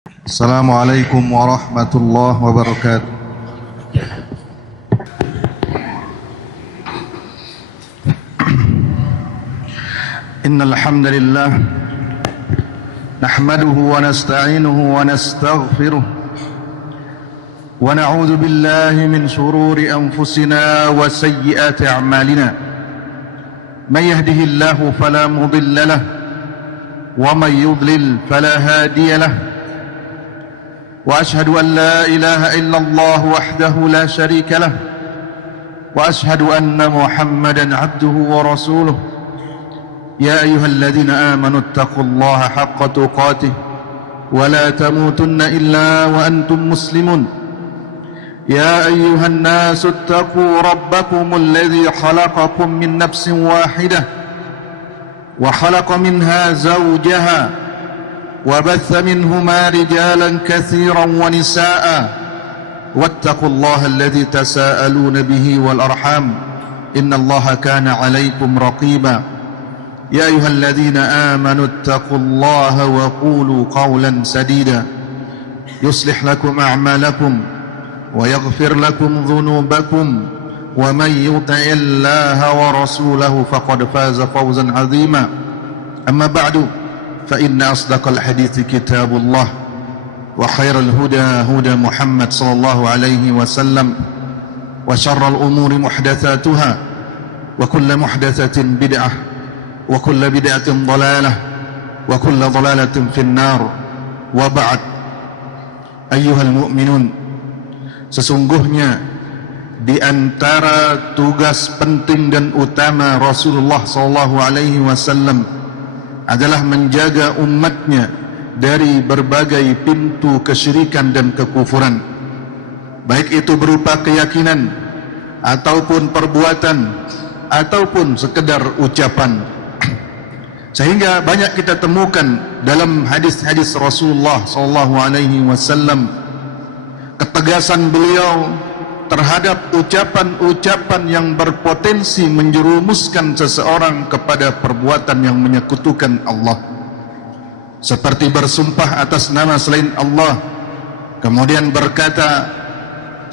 Assalamualaikum warahmatullahi wabarakatuh. Innal hamdalillah nahmaduhu wa nasta'inuhu wa nastaghfiruh wa na'udzu billahi min shururi anfusina wa sayyiati a'malina. Man yahdihillahu fala mudilla lahu wa man yudlil fala hadiya lahu. وأشهد أن لا إله إلا الله وحده لا شريك له وأشهد أن محمدا عبده ورسوله يا أيها الذين آمنوا اتقوا الله حق تقاته ولا تموتن إلا وأنتم مسلمون يا أيها الناس اتقوا ربكم الذي خلقكم من نفس واحدة وخلق منها زوجها وبث منهما رجالا كثيرا ونساء واتقوا الله الذي تساءلون به والأرحام إن الله كان عليكم رقيبا يا أيها الذين آمنوا اتقوا الله وقولوا قولا سديدا يصلح لكم أعمالكم ويغفر لكم ذنوبكم ومن يطع الله ورسوله فقد فاز فوزا عظيما أما بعد فإن أصدق الحديث كتاب الله وخير الهدى هدى محمد صلى الله عليه وسلم وشر الأمور محدثاتها وكل محدثة بدعة وكل بدعة ضلالة وكل ضلالة في النار وبعد أيها المؤمنون, sesungguhnya di antara tugas penting dan utama Rasulullah sallallahu alaihi wasallam adalah menjaga umatnya dari berbagai pintu kesyirikan dan kekufuran, baik itu berupa keyakinan ataupun perbuatan ataupun sekedar ucapan. Sehingga banyak kita temukan dalam hadis-hadis Rasulullah sallallahu alaihi wasallam ketegasan beliau terhadap ucapan-ucapan yang berpotensi menjerumuskan seseorang kepada perbuatan yang menyekutukan Allah, seperti bersumpah atas nama selain Allah, kemudian berkata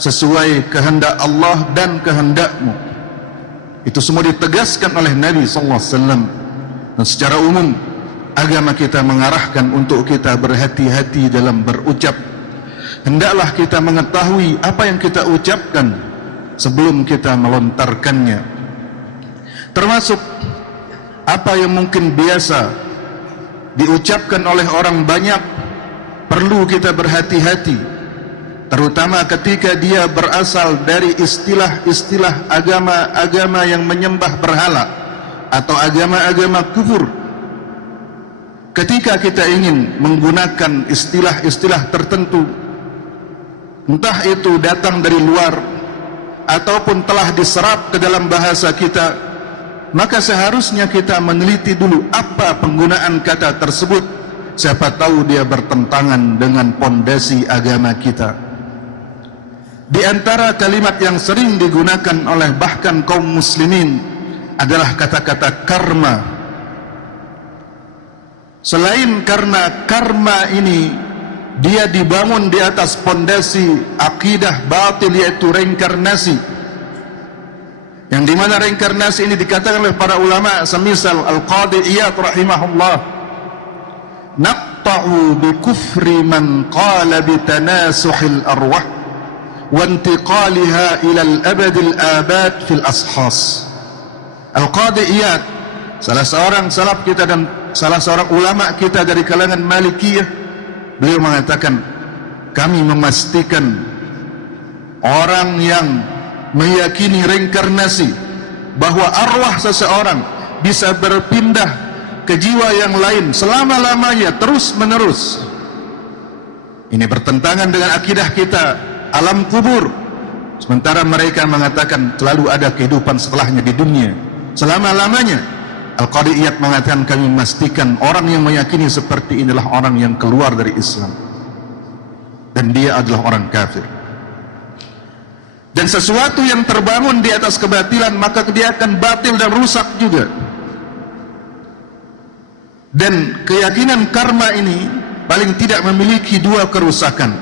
sesuai kehendak Allah dan kehendakmu. Itu semua ditegaskan oleh Nabi sallallahu alaihi wasallam. Dan secara umum agama kita mengarahkan untuk kita berhati-hati dalam berucap. Hendaklah kita mengetahui apa yang kita ucapkan sebelum kita melontarkannya, termasuk apa yang mungkin biasa diucapkan oleh orang banyak. Perlu kita berhati-hati, terutama ketika dia berasal dari istilah-istilah agama-agama yang menyembah berhala atau agama-agama kufur. Ketika kita ingin menggunakan istilah-istilah tertentu, entah itu datang dari luar ataupun telah diserap ke dalam bahasa kita, maka seharusnya kita meneliti dulu apa penggunaan kata tersebut. Siapa tahu dia bertentangan dengan pondasi agama kita. Di antara kalimat yang sering digunakan oleh bahkan kaum muslimin adalah kata-kata karma. Selain karena karma ini dia dibangun di atas pondasi akidah batil, yaitu reinkarnasi, yang dimana reinkarnasi ini dikatakan oleh para ulama semisal Al-Qadi Iyad rahimahullah, naqta'u bi kufri man qala bi tanasuhil arwah wa intiqaliha ila al-abadil abad fil ashas. Al-Qadi Iyad, salah seorang salaf kita dan salah seorang ulama kita dari kalangan Malikiyah, beliau mengatakan, kami memastikan orang yang meyakini reinkarnasi, bahwa arwah seseorang bisa berpindah ke jiwa yang lain selama-lamanya, terus menerus. Ini bertentangan dengan akidah kita alam kubur, sementara mereka mengatakan selalu ada kehidupan setelahnya di dunia selama-lamanya. Al-Qadi Iyad mengatakan, kami memastikan orang yang meyakini seperti inilah orang yang keluar dari Islam dan dia adalah orang kafir. Dan sesuatu yang terbangun di atas kebatilan, maka dia akan batil dan rusak juga. Dan keyakinan karma ini paling tidak memiliki dua kerusakan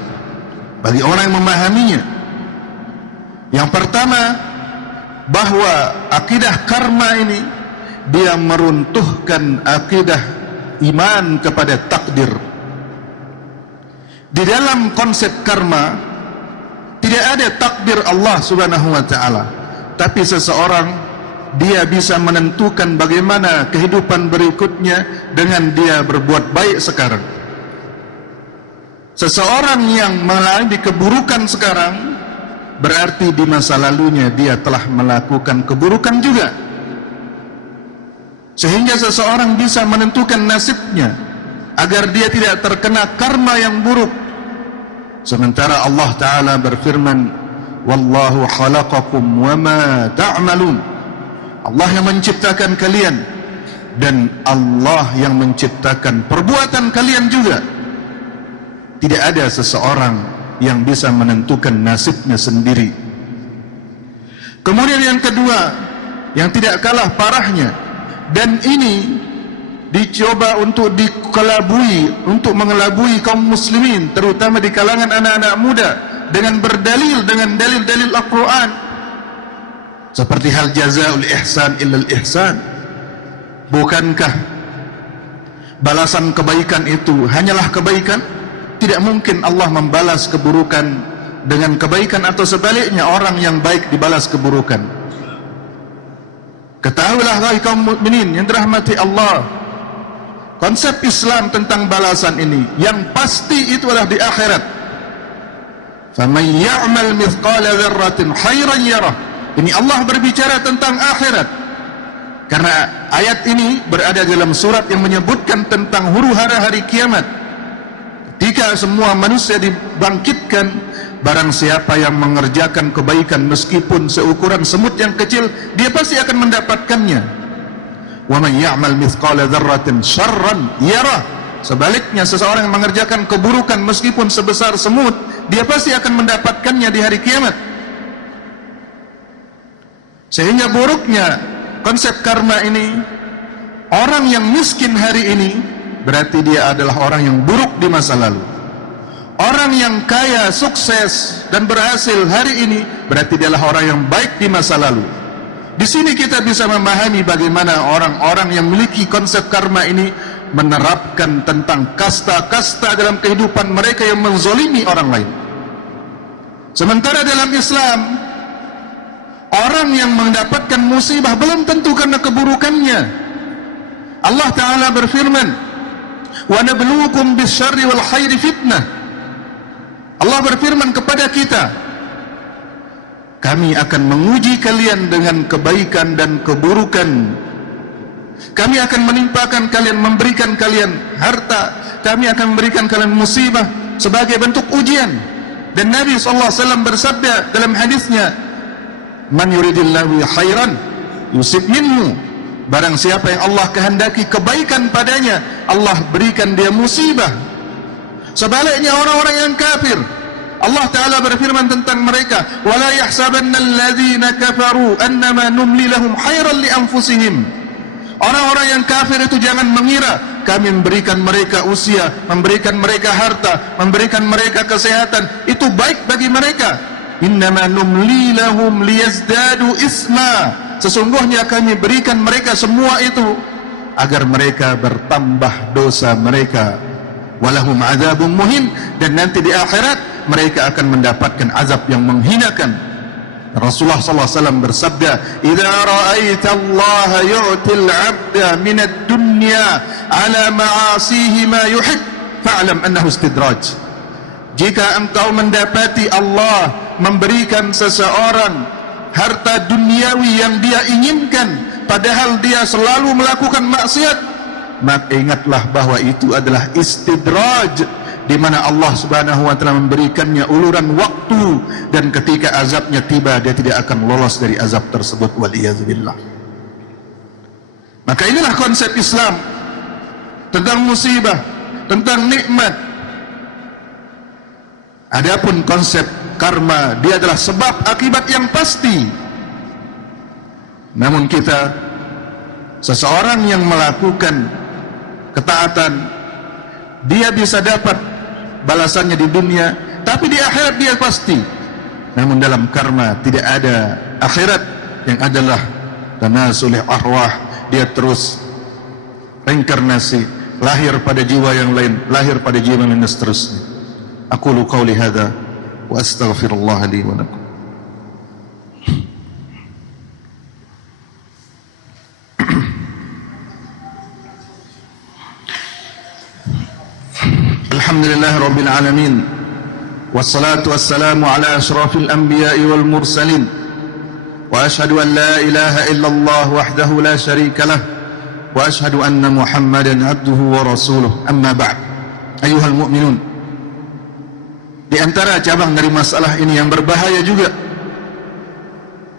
bagi orang yang memahaminya. Yang pertama, bahwa akidah karma ini dia meruntuhkan akidah iman kepada takdir. Di dalam konsep karma tidak ada takdir Allah Subhanahu wa taala, tapi seseorang dia bisa menentukan bagaimana kehidupan berikutnya dengan dia berbuat baik sekarang. Seseorang yang mengalami keburukan sekarang berarti di masa lalunya dia telah melakukan keburukan juga, sehingga seseorang bisa menentukan nasibnya agar dia tidak terkena karma yang buruk. Sementara Allah Ta'ala berfirman, Wallahu khalaqakum wa ma ta'malun. Allah yang menciptakan kalian dan Allah yang menciptakan perbuatan kalian juga. Tidak ada seseorang yang bisa menentukan nasibnya sendiri. Kemudian yang kedua, yang tidak kalah parahnya, dan ini dicoba untuk dikelabui, untuk mengelabui kaum muslimin, terutama di kalangan anak-anak muda, dengan berdalil dengan dalil-dalil Al-Quran, seperti hal jazaul ihsan illal ihsan. Bukankah balasan kebaikan itu hanyalah kebaikan? Tidak mungkin Allah membalas keburukan dengan kebaikan, atau sebaliknya orang yang baik dibalas keburukan. Ketahuilah wahai kaum mukminin yang dirahmati Allah, konsep Islam tentang balasan ini yang pasti itu adalah di akhirat. Faman ya'mal mithqala dzarratin khairan yarah. Ini Allah berbicara tentang akhirat, karena ayat ini berada dalam surat yang menyebutkan tentang huru-hara hari kiamat. Ketika semua manusia dibangkitkan, barang siapa yang mengerjakan kebaikan meskipun seukuran semut yang kecil, dia pasti akan mendapatkannya. Wa man ya'mal mithqala dzarratin syarran yarah. Sebaliknya, seseorang yang mengerjakan keburukan meskipun sebesar semut, dia pasti akan mendapatkannya di hari kiamat. Sehingga buruknya konsep karma ini, orang yang miskin hari ini berarti dia adalah orang yang buruk di masa lalu. Orang yang kaya, sukses dan berhasil hari ini berarti dia adalah orang yang baik di masa lalu. Di sini kita bisa memahami bagaimana orang-orang yang memiliki konsep karma ini menerapkan tentang kasta-kasta dalam kehidupan mereka yang menzolimi orang lain. Sementara dalam Islam, orang yang mendapatkan musibah belum tentu karena keburukannya. Allah Ta'ala berfirman, wa nabluukum bisyarri wal khairi fitnah. Allah berfirman kepada kita, kami akan menguji kalian dengan kebaikan dan keburukan. Kami akan menimpakan kalian, memberikan kalian harta, kami akan memberikan kalian musibah sebagai bentuk ujian. Dan Nabi SAW bersabda dalam hadisnya, man yuridillahu khairan yusib minhu. Barang siapa yang Allah kehendaki kebaikan padanya, Allah berikan dia musibah. Sebaliknya orang-orang yang kafir, Allah Ta'ala berfirman tentang mereka, wala yahsabanna alladhina kafaru annama numli lahum khairan li anfusihim. Orang-orang yang kafir itu jangan mengira kami memberikan mereka usia, memberikan mereka harta, memberikan mereka kesehatan, itu baik bagi mereka. Innama numli lahum liyazdadu isma. Sesungguhnya kami berikan mereka semua itu agar mereka bertambah dosa mereka. Walahum azabun muhin. Dan nanti di akhirat mereka akan mendapatkan azab yang menghinakan. Rasulullah SAW bersabda, idza ra'aita Allah yu'til 'abda min ad-dunya 'ala ma'asihi ma yuhib fa'lam annahu istidraj. Jika engkau mendapati Allah memberikan seseorang harta duniawi yang dia inginkan, padahal dia selalu melakukan maksiat, maka ingatlah bahwa itu adalah istidraj, di mana Allah Subhanahu wa taala memberikannya uluran waktu, dan ketika azabnya tiba dia tidak akan lolos dari azab tersebut, waliyadzubillah. Maka inilah konsep Islam tentang musibah, tentang nikmat. Adapun konsep karma, dia adalah sebab akibat yang pasti. Namun seseorang yang melakukan ketaatan dia bisa dapat balasannya di dunia, tapi di akhirat dia pasti. Namun dalam karma tidak ada akhirat, yang adalah tanasulih arwah, dia terus reinkarnasi, lahir pada jiwa yang lain, lahir pada jiwa yang lain, dan seterusnya. Aqulu qawli hadza wa astaghfirullah li wa lakum. Alhamdulillah Rabbil Alamin, wassalatu wassalamu ala ashrafil anbiya'i wal mursalin, wa ashhadu an la ilaha illallah wahdahu la sharika lah, wa ashhadu anna Muhammadan abduhu wa rasuluh. Amma ba'd. Ayuhal mu'minun, di antara cabang dari masalah ini yang berbahaya juga,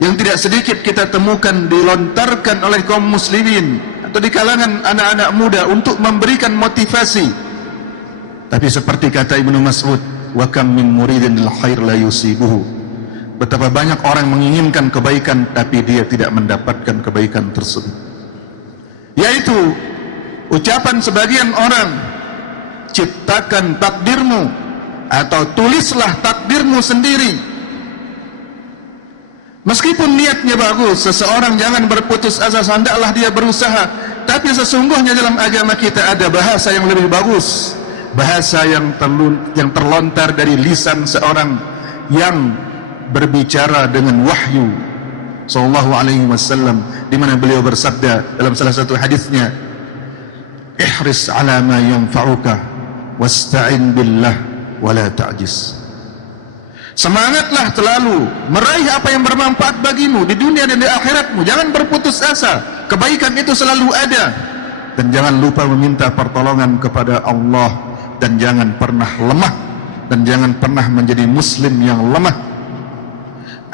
yang tidak sedikit kita temukan dilontarkan oleh kaum muslimin atau di kalangan anak-anak muda untuk memberikan motivasi. Tapi seperti kata Ibnu Mas'ud, wa kam min muridin lil khair la yusibuhu. Betapa banyak orang menginginkan kebaikan tapi dia tidak mendapatkan kebaikan tersebut. Yaitu ucapan sebagian orang, ciptakan takdirmu atau tulislah takdirmu sendiri. Meskipun niatnya bagus, seseorang jangan berputus asa, hendaklah dia berusaha. Tapi sesungguhnya dalam agama kita ada bahasa yang lebih bagus, bahasa yang terlontar dari lisan seorang yang berbicara dengan wahyu sallallahu alaihi wasallam, di mana beliau bersabda dalam salah satu hadisnya, ihris ala ma yanfa'uka wasta'in billah wala ta'jis. Semangatlah selalu meraih apa yang bermanfaat bagimu di dunia dan di akhiratmu. Jangan berputus asa, kebaikan itu selalu ada, dan jangan lupa meminta pertolongan kepada Allah, dan jangan pernah lemah, dan jangan pernah menjadi muslim yang lemah.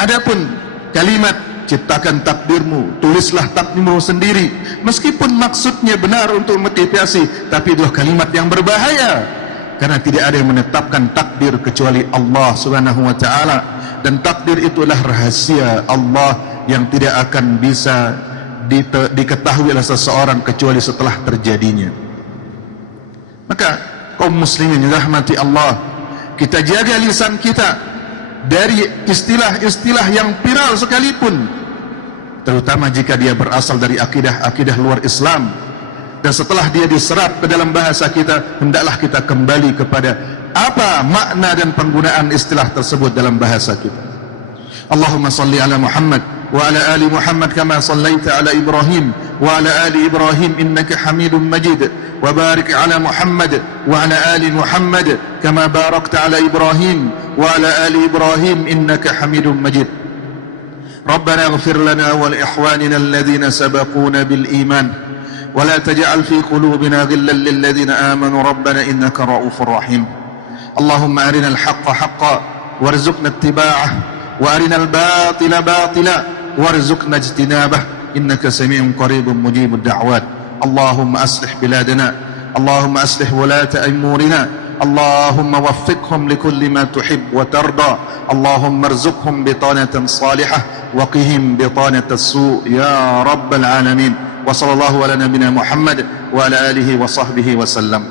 Adapun kalimat ciptakan takdirmu, tulislah takdirmu sendiri, meskipun maksudnya benar untuk motivasi, tapi itu kalimat yang berbahaya, karena tidak ada yang menetapkan takdir kecuali Allah Subhanahu wa taala, dan takdir itulah rahasia Allah yang tidak akan bisa diketahui oleh seseorang kecuali setelah terjadinya. Maka kaum muslimin yang dirahmati Allah, kita jaga lisan kita dari istilah-istilah yang viral sekalipun, terutama jika dia berasal dari akidah luar Islam, dan setelah dia diserap ke dalam bahasa kita, hendaklah kita kembali kepada apa makna dan penggunaan istilah tersebut dalam bahasa kita. Allahumma salli ala Muhammad wa ala ali Muhammad kama sallaita ala Ibrahim wa ala ali Ibrahim innaka Hamidum Majid, wa barik ala Muhammad wa ala ali Muhammad kama barakta ala Ibrahim wa ala ali Ibrahim innaka Hamidum Majid. Rabbana ighfir lana wa li ikhwanina alladhina sabaquna bil iman wa la taj'al fi qulubina ghillan lil ladzina amanu rabbana innaka ra'ufur rahim. Allahumma arina al-haqqa haqqan warzuqna ittiba'ah wa arina al-batila batila warzuqna ijtinabah innaka sami'un qaribun mujibud da'wat. Allahumma aslih biladana, Allahumma aslih wulata umurina, Allahumma waffiqhum likulli ma tuhib wa tarda, Allahumma arzuqhum bitanatan salihah wa qihim bitanata as-su' ya rabbal alamin. Wa sallallahu ala nabiyyina Muhammad wa ala alihi wa sahbihi wa sallam.